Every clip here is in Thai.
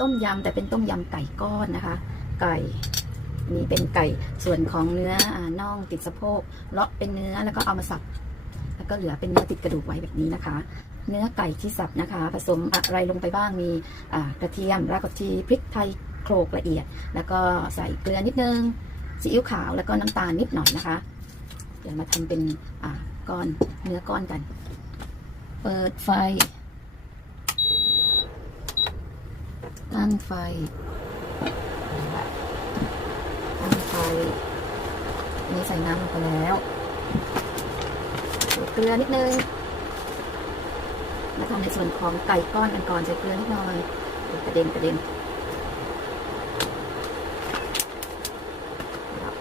ต้มยำแต่เป็นต้มยำไก่ก้อนนะคะ ไก่นี่เป็นไก่ส่วนของเนื้ออน่องติดสะโพกเลาะเป็นเนื้อแล้วก็เอามาสับแล้วก็เหลือเป็นเนื้อติดกระดูกไว้แบบนี้นะคะ เนื้อไก่ที่สับนะคะ ผสมอะไรลงไปบ้างมีกระเทียมรากผักชีพริกไทยโขลกละเอียด แล้วก็ใส่เกลือนิดนึงซีอิ๊วขาวแล้วก็น้ำตาลนิดหน่อยนะคะ เดี๋ยวมาทำเป็นก้อนเนื้อก้อนกัน เปิดไฟ ตั้งไฟ ตั้งไฟนนี้ใส่น้ำลงไปแล้วเกลือนิดนึงมาทำในส่วนของไก่ก้อนกันก่อนใส่เกลือนิดหน่อยกระเด็นกระเด็น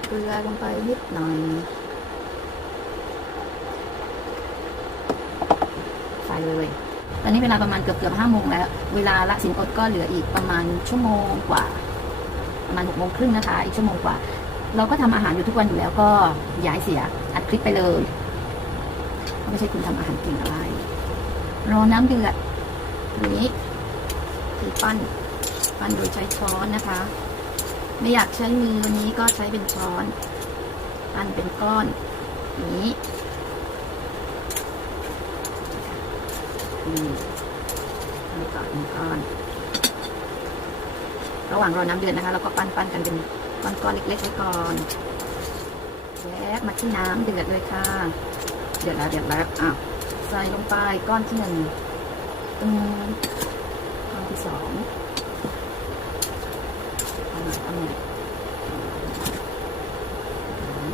เกลือลงไปนิดหน่อยใส่เลย ตอนนี้เวลาประมาณเกือบเกือบห้าโมงแล้ว เวลาละสินอดก็เหลืออีกประมาณชั่วโมงกว่า ประมาณหกโมงครึ่งนะคะ อีกชั่วโมงกว่า เราก็ทำอาหารอยู่ทุกวันอยู่แล้วก็ย้ายเสียอัดคลิปไปเลยไม่ใช่คุณทำอาหารเก่งอะไร รอน้ำเดือดนี้คือปั้น ปั้นโดยใช้ช้อนนะคะ ไม่อยากใช้มือวันนี้ก็ใช้เป็นช้อน ปั้นเป็นก้อนอย่างนี้ มีก่อนก้อน ระหว่างรอน้ำเดือดนะคะ เราก็ปั้นปั้นกันเป็นก้อนๆเล็กๆไว้ก่อนแยกมาที่น้ำเดือดเลยค่ะ เดือดแล้วเดือดแล้วอ้าวใส่ลงไปก้อนที่หนึ่งตึ้งก้อนที่สองเอาหน่อยเอาหน่อยสาม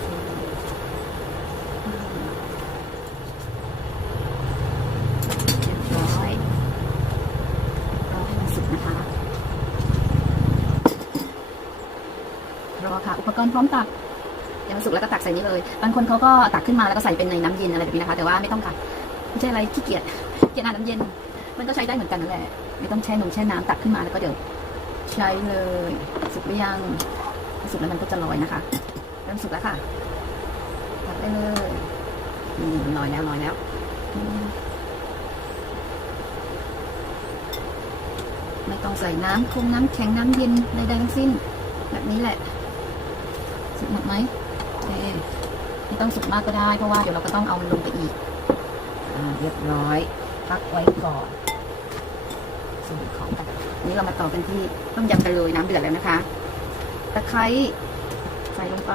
สี่ห้าเรียบร้อยรอให้มันสุกนะคะ รอค่ะ อุ ปกรณ์พร้อมตักเดี๋ยวมันสุกแล้วก็ตักใส่นี้เลย บางคนเขาก็ตักขึ้นมาแล้วก็ใส่เป็นในน้ำเย็นอะไรแบบนี้นะคะ แต่ว่าไม่ต้องค่ะไม่ใช่อะไรขี้เกียจเกียจอานน้ำเย็น มันก็ใช้ได้เหมือนกันนั่นแหละ ไม่ต้องแช่นมแช่น้ำตักขึ้นมาแล้วก็เดี๋ยวใช้เลย สุกหรือยัง สุกแล้วมันก็จะลอยนะคะ เริ่มสุกแล้วค่ะตักได้เลยนี่ลอยแล้วลอยแล้วไม่ต้องใส่น้ำคงน้ำแข็งน้ำเย็นใดๆทั้งสิ้น แบบนี้แหละ สุกหมดไหมไม่ต้องสุกมากก็ได้เพราะว่าเดี๋ยวเราก็ต้องเอามันลงไปอีกอเรียบร้อยพักไว้ก่อนส่วนของนี้เรามาต่อกันที่ต้มยำกันเลยน้ำเดือดแล้วนะคะตะไคร้ใส่ลงไป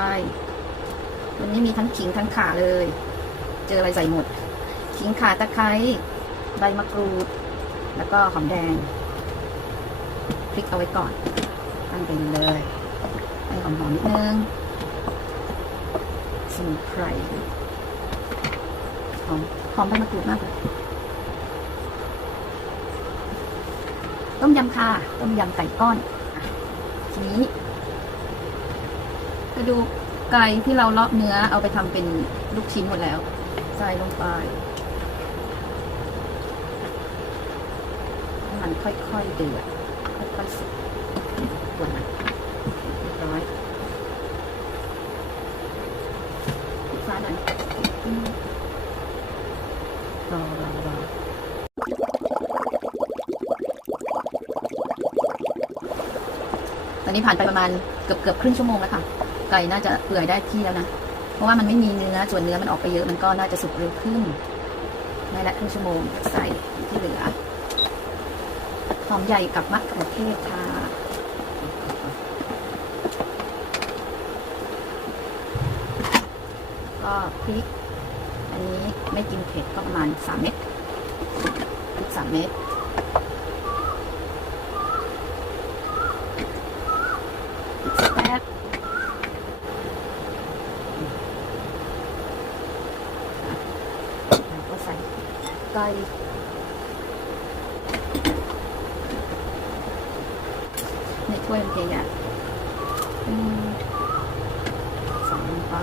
วันนี้มีทั้งขิงทั้งข่าเลย เจออะไรใส่หมด ขิงข่าตะไคร้ใบมะกรูด แล้วก็หอมแดงพริกเอาไว้ก่อนตั้งไปเลยให้หอมๆนิดนึง มุนไพรหอมหอมใบมะกรูดมากเลยต้มยำค่ะ ต้มยำไก่ก้อน ทีนี้กระดูกไก่ที่เราเลาะเนื้อเอาไปทำเป็นลูกชิ้นหมดแล้ว ใส่ลงไปมันค่อยๆเดือดค่อยๆสุกกวนมันเรียบร้อย ปิดฟ้า หน่อยรอรอรอตอนนี้ผ่านไปประมาณเกือบเกือบครึ่งชั่วโมงแล้วค่ะ ไก่น่าจะเปื่อยได้ที่แล้วนะ เพราะว่ามันไม่มีเนื้อส่วนเนื้อมันออกไปเยอะมันก็น่าจะสุกเร็วขึ้นได้ละครึ่งชั่วโมงใส่ที่เหลือหอมใหญ่กับมะเขือเทศค่ะ ก็ พริก อันนี้ไม่กินเผ็ดก็ประมาณสามเม็ดพริกสามเม็ดพริกสักแป๊บแล้วก็ใส่ไก่ในถ้วยมันเองอะอืมใส่ลงไป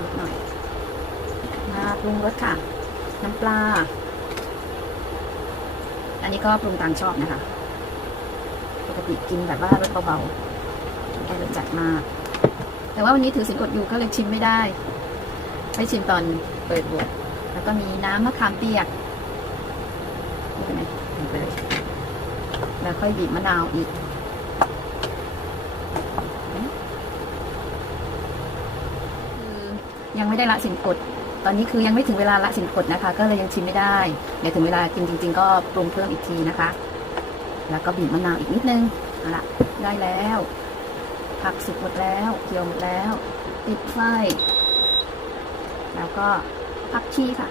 นิดหน่อยมา ปรุงรสค่ะ น้ำปลา อันนี้ก็ปรุงตามชอบนะคะ ปกติกินแบบว่ารสเบาๆไม่ได้รสจัดมาก แต่ว่าวันนี้ถือสินอดอยู่ก็เลยชิมไม่ได้ให้ชิมตอนเปิดบวกแล้วก็มีน้ำมะขามเปียกนี่เป็นไงลงไปเลยแล้วค่อยบีบมะนาวอีกคือยังไม่ได้ละสินอด ตอนนี้คือยังไม่ถึงเวลาละสินอดนะคะ ก็เลยยังชิมไม่ได้เดี๋ยวถึงเวลากินจริง ๆ ก็ปรุงเพิ่มอีกทีนะคะ แล้วก็บีบมะนาวอีกนิดนึงเอาละได้แล้ว ผักสุกหมดแล้วเกี่ยวหมดแล้วปิดไฟแล้วก็ผักชีค่ะ